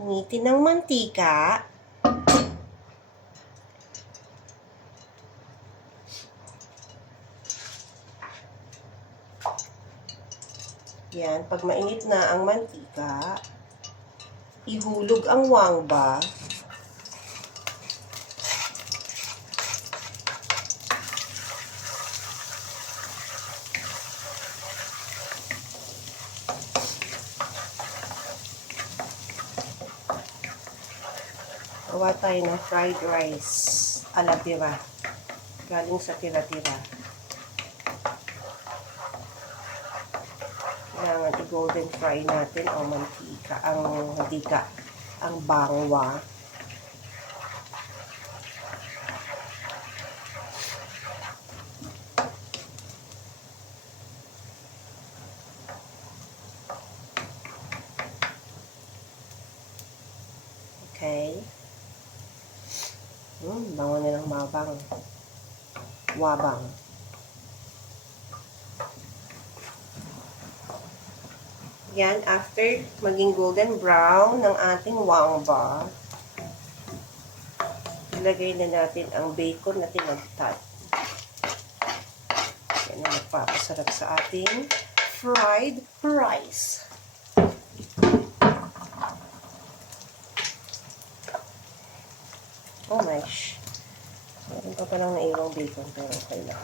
Initin ng mantika. Yan, pag mainit na ang mantika, ihulog ang wangba. Gawa tayo ng fried rice ala tira. Galing sa tira-tira. Kailangan i-golden fry natin ang mantika, ang bangwa. Okay. Bango na ng mabang. Wabang. Yan, after maging golden brown ng ating wangba, ilagay na natin ang bacon na tinagtad. Yan ang magpapasarap sa ating fried rice. Oh my gosh. Meron pa palang naiwang bacon pero okay lang.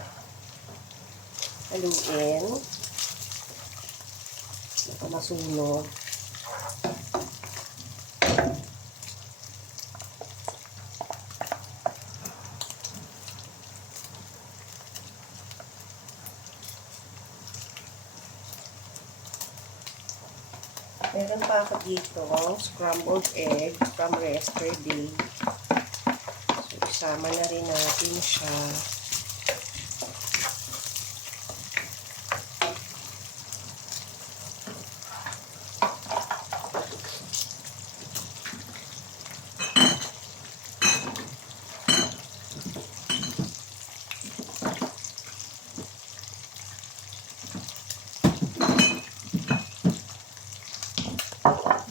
Haluin. Baka masunog. Meron pa ako dito scrambled egg from yesterday. Isama na rin natin siya.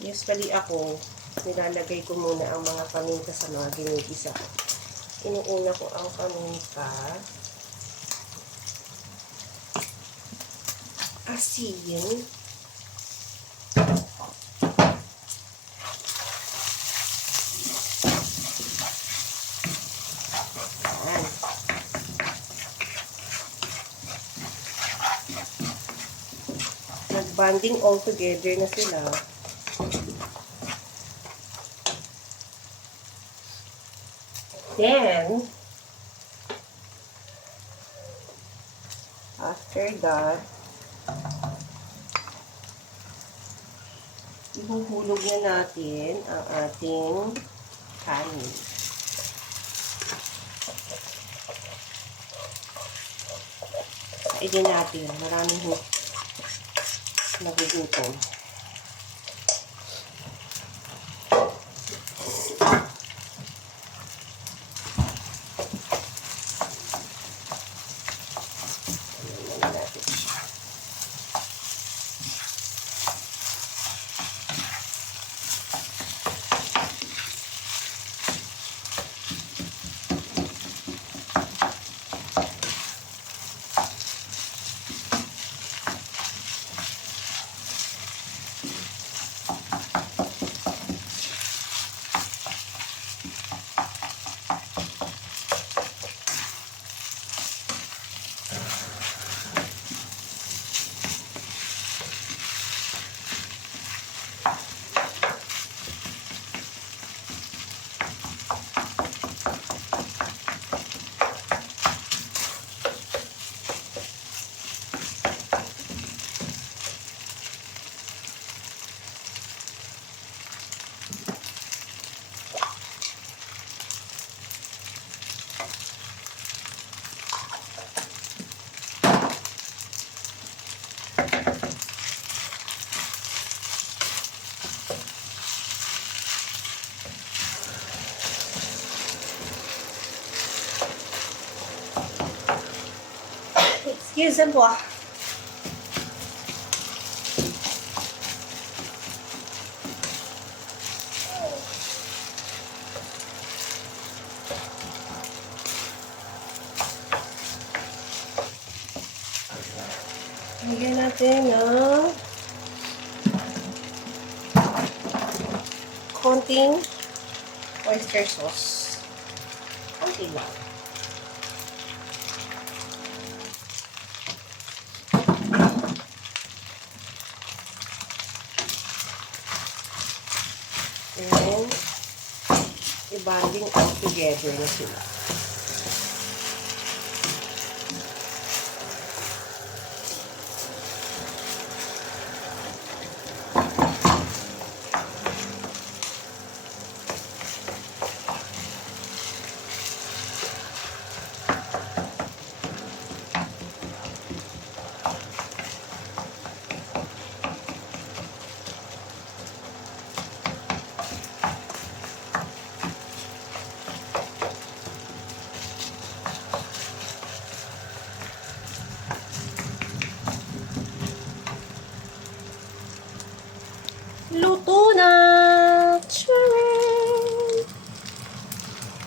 Usually ako, nilalagay ko muna ang mga paminta sa mga ginigisa. Inuuna ko ang paminta, asin, yan. Nag-bonding all together na sila. Then, after that, ihuhulog na natin ang ating kanin. Saidin natin, maraming nagugutom. Excuse po. Lagyan natin ng konting oyster sauce. Konti lang. And i-banding all together na sila. Luto!